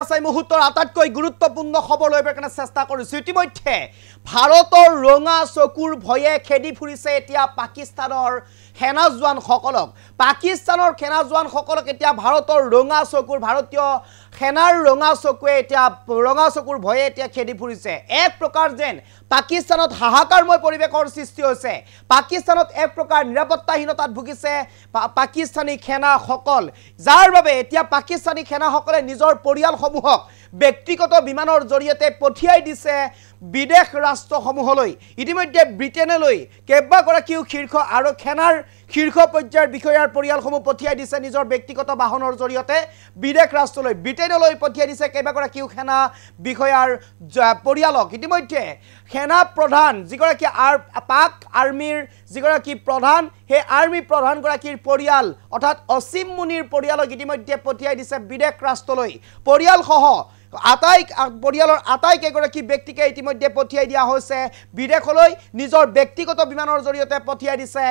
এই মুহূৰ্তৰ আটাইতকৈ গুৰুত্বপূৰ্ণ খবৰ লৈ পেলাই চেষ্টা কৰিছো ইতিমধ্যে ভাৰতৰ ৰঙা চকুৰ ভয়ে খেদি ফুৰিছে এতিয়া পাকিস্তানৰ সেনা জোৱানসকলক এতিয়া ভাৰতৰ ৰঙা চকুৰ ভাৰতীয় সেনাৰ ৰঙা চকুৱে এতিয়া ৰঙা চকুৰ ভয়ে এতিয়া খেদি ফুৰিছে এক প্ৰকাৰ যেন পাকিস্তানত হাহাকাৰময় পৰিৱেশৰ সৃষ্টি হৈছে পাকিস্তানত এক প্ৰকাৰ নিৰাপত্তাহীনতাত ভুগিছে পাকিস্তানী সেনাসকল যাৰ বাবে এতিয়া পাকিস্তানী সেনাসকলে নিজৰ পৰিয়ালসমূহক ব্যক্তিগত বিমানৰ জৰিয়তে পঠিয়াই দিছে বিদেশ ৰাষ্ট্ৰসমূহলৈ ইতিমধ্যে ব্ৰিটেনলৈ কেইবাগৰাকীও শীৰ্ষ আৰু সেনাৰ শীৰ্ষ পৰ্যায়ৰ বিষয়াৰ পৰিয়ালসমূহ পঠিয়াই দিছে নিজৰ ব্যক্তিগত বাহনৰ জৰিয়তে বিদেশ ৰাষ্ট্ৰলৈ ব্ৰিটেনলৈ পঠিয়াই দিছে কেইবাগৰাকীও সেনা বিষয়াৰ পৰিয়ালক ইতিমধ্যে সেনা প্ৰধান যিগৰাকী পাক আৰ্মিৰ যিগৰাকী প্ৰধান হে আৰ্মি প্ৰধানগৰাকীৰ পৰিয়াল অৰ্থাৎ অসীম মুনিৰ পৰিয়ালক ইতিমধ্যে পঠিয়াই দিছে বিদেশ ৰাষ্ট্ৰলৈ পৰিয়ালসহ পৰিয়ালৰ আটাইকেইগৰাকী ব্যক্তিকে ইতিমধ্যে পঠিয়াই দিয়া হৈছে বিদেশলৈ নিজৰ ব্যক্তিগত বিমানৰ জৰিয়তে পঠিয়াই দিছে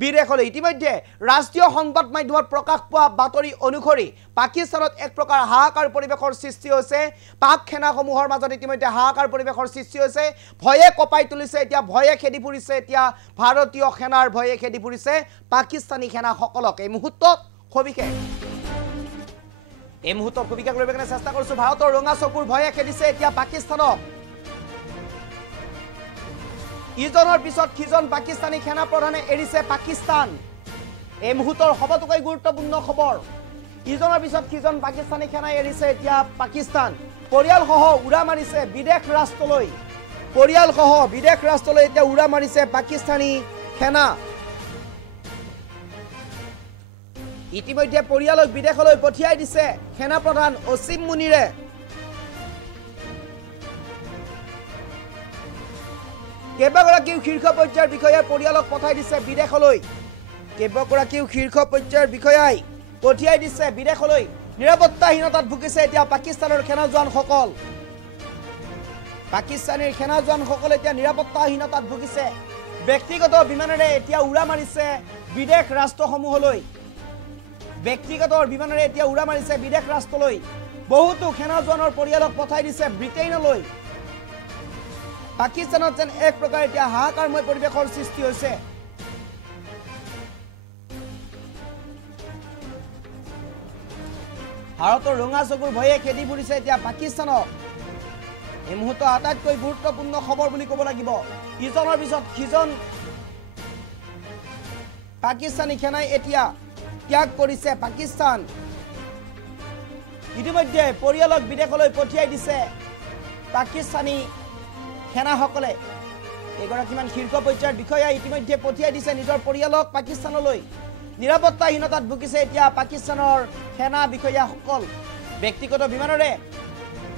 বিদেশলৈ ইতিমধ্যে ৰাষ্ট্ৰীয় সংবাদ মাধ্যমত প্ৰকাশ পোৱা বাতৰি অনুসৰি পাকিস্তানত এক প্ৰকাৰ হাহাকাৰ পৰিৱেশৰ সৃষ্টি হৈছে পাক সেনাসমূহৰ মাজত ইতিমধ্যে হাহাকাৰ পৰিৱেশৰ সৃষ্টি হৈছে ভয়ে কপাই তুলিছে এতিয়া ভয়ে খেদি ফুৰিছে এতিয়া ভাৰতীয় সেনাৰ ভয়ে খেদি ফুৰিছে পাকিস্তানী সেনাসকলক এই মুহূৰ্তত সবিশেষ এই মুহূৰ্তত কবিকাক লৈ পেলাই চেষ্টা কৰিছো ভাৰতৰ ৰঙা চকুৰ ভয়ে খেদিছে এতিয়া পাকিস্তানক ইজনৰ পিছত সিজন পাকিস্তানী সেনা প্ৰধানে এৰিছে পাকিস্তান এই মুহূৰ্তৰ সবতকৈ গুৰুত্বপূৰ্ণ খবৰ ইজনৰ পিছত সিজন পাকিস্তানী সেনাই এৰিছে এতিয়া পাকিস্তান পৰিয়ালসহ উৰা মাৰিছে বিদেশ ৰাষ্ট্ৰলৈ এতিয়া উৰা মাৰিছে পাকিস্তানী সেনা ইতিমধ্যে পৰিয়ালক বিদেশলৈ পঠিয়াই দিছে সেনা প্ৰধান অসীম মুনিৰে কেইবাগৰাকীও শীৰ্ষ পৰ্যায়ৰ বিষয়াৰ পৰিয়ালক পঠাই দিছে বিদেশলৈ পঠিয়াই দিছে বিদেশলৈ নিৰাপত্তাহীনতাত ভুগিছে এতিয়া পাকিস্তানৰ সেনা জোৱানসকল পাকিস্তানীৰ সেনা জোৱানসকল এতিয়া নিৰাপত্তাহীনতাত ভুগিছে ব্যক্তিগত বিমানেৰে এতিয়া উৰা মাৰিছে বিদেশ ৰাষ্ট্ৰসমূহলৈ বিদেশ ৰাষ্ট্ৰলৈ বহুতো সেনা জোৱানৰ পৰিয়ালক পঠাই দিছে ব্ৰিটেইনলৈ পাকিস্তানত যেন এক প্ৰকাৰ এতিয়া হাহাকাৰময় পৰিৱেশৰ সৃষ্টি হৈছে ভাৰতৰ ৰঙা চকুৰ ভয়ে খেদি ফুৰিছে এতিয়া পাকিস্তানক এই মুহূৰ্তৰ আটাইতকৈ গুৰুত্বপূৰ্ণ খবৰ বুলি ক'ব লাগিব ইজনৰ পিছত সিজন পাকিস্তানী সেনাই এতিয়া ত্যাগ কৰিছে পাকিস্তান ইতিমধ্যে পৰিয়ালক বিদেশলৈ পঠিয়াই দিছে পাকিস্তানী সেনাসকলে এগৰাকীমান শীৰ্ষ পৰ্যায়ৰ বিষয়া ইতিমধ্যে পঠিয়াই দিছে নিজৰ পৰিয়ালক পাকিস্তানলৈ নিৰাপত্তাহীনতাত ভুগিছে এতিয়া পাকিস্তানৰ সেনা বিষয়াসকল ব্যক্তিগত বিমানেৰে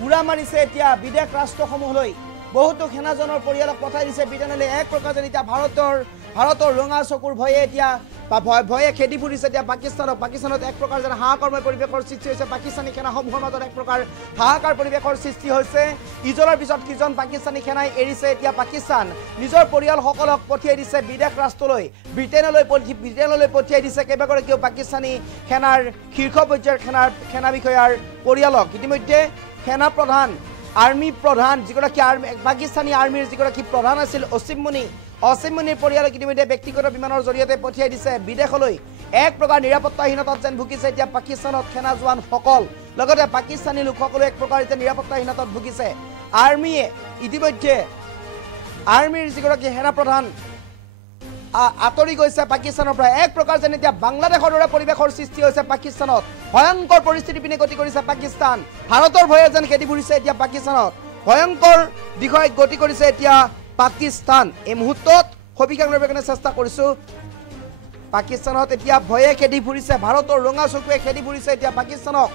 উৰা মাৰিছে এতিয়া বিদেশ ৰাষ্ট্ৰসমূহলৈ বহুতো সেনাজনৰ পৰিয়ালক পঠাই দিছে ব্ৰিটেইনলৈ এক প্ৰকাৰ যেন এতিয়া ভাৰতৰ ৰঙা চকুৰ ভয়ে এতিয়া ভয়ে খেদি ফুৰিছে এতিয়া পাকিস্তানত এক প্ৰকাৰ যেন হাহাকাৰময় পৰিৱেশৰ সৃষ্টি হৈছে পাকিস্তানী সেনাসমূহৰ মাজত এক প্ৰকাৰ হাহাকাৰ পৰিৱেশৰ সৃষ্টি হৈছে ইজনৰ পিছত সিজন পাকিস্তানী সেনাই এৰিছে এতিয়া পাকিস্তান নিজৰ পৰিয়ালসকলক পঠিয়াই দিছে বিদেশ ৰাষ্ট্ৰলৈ ব্ৰিটেইনলৈ পঠিয়াই দিছে কেইবাগৰাকীও পাকিস্তানী সেনাৰ শীৰ্ষ পৰ্যায়ৰ সেনা বিষয়াৰ পৰিয়ালক ইতিমধ্যে সেনা প্ৰধান আৰ্মি প্ৰধান যিগৰাকী পাকিস্তানী আৰ্মিৰ যিগৰাকী প্ৰধান আছিল অসীম মুনিৰ পৰিয়ালক ইতিমধ্যে ব্যক্তিগত বিমানৰ জৰিয়তে পঠিয়াই দিছে বিদেশলৈ এক প্ৰকাৰ নিৰাপত্তাহীনতাত যেন ভুগিছে এতিয়া পাকিস্তানত সেনা জোৱানসকল লগতে পাকিস্তানী লোকসকলো এক প্ৰকাৰ এতিয়া নিৰাপত্তাহীনতাত ভুগিছে আৰ্মিয়ে ইতিমধ্যে আৰ্মিৰ যিগৰাকী সেনা প্ৰধান আঁতৰি গৈছে পাকিস্তানৰ পৰা এক প্ৰকাৰ যেন এতিয়া বাংলাদেশৰ দৰে পৰিৱেশৰ সৃষ্টি হৈছে পাকিস্তানত ভয়ংকৰ পৰিস্থিতি পিনে গতি কৰিছে পাকিস্তান ভাৰতৰ ভয়ে যেন খেদি ফুৰিছে এতিয়া পাকিস্তানত ভয়ংকৰ দিশত গতি কৰিছে এতিয়া পাকিস্তান এই মুহূৰ্তত সবিশেষ লৈ পেলাই চেষ্টা কৰিছো পাকিস্তানত এতিয়া ভয়ে খেদি ফুৰিছে ভাৰতৰ ৰঙা চকুৱে খেদি ফুৰিছে এতিয়া পাকিস্তানক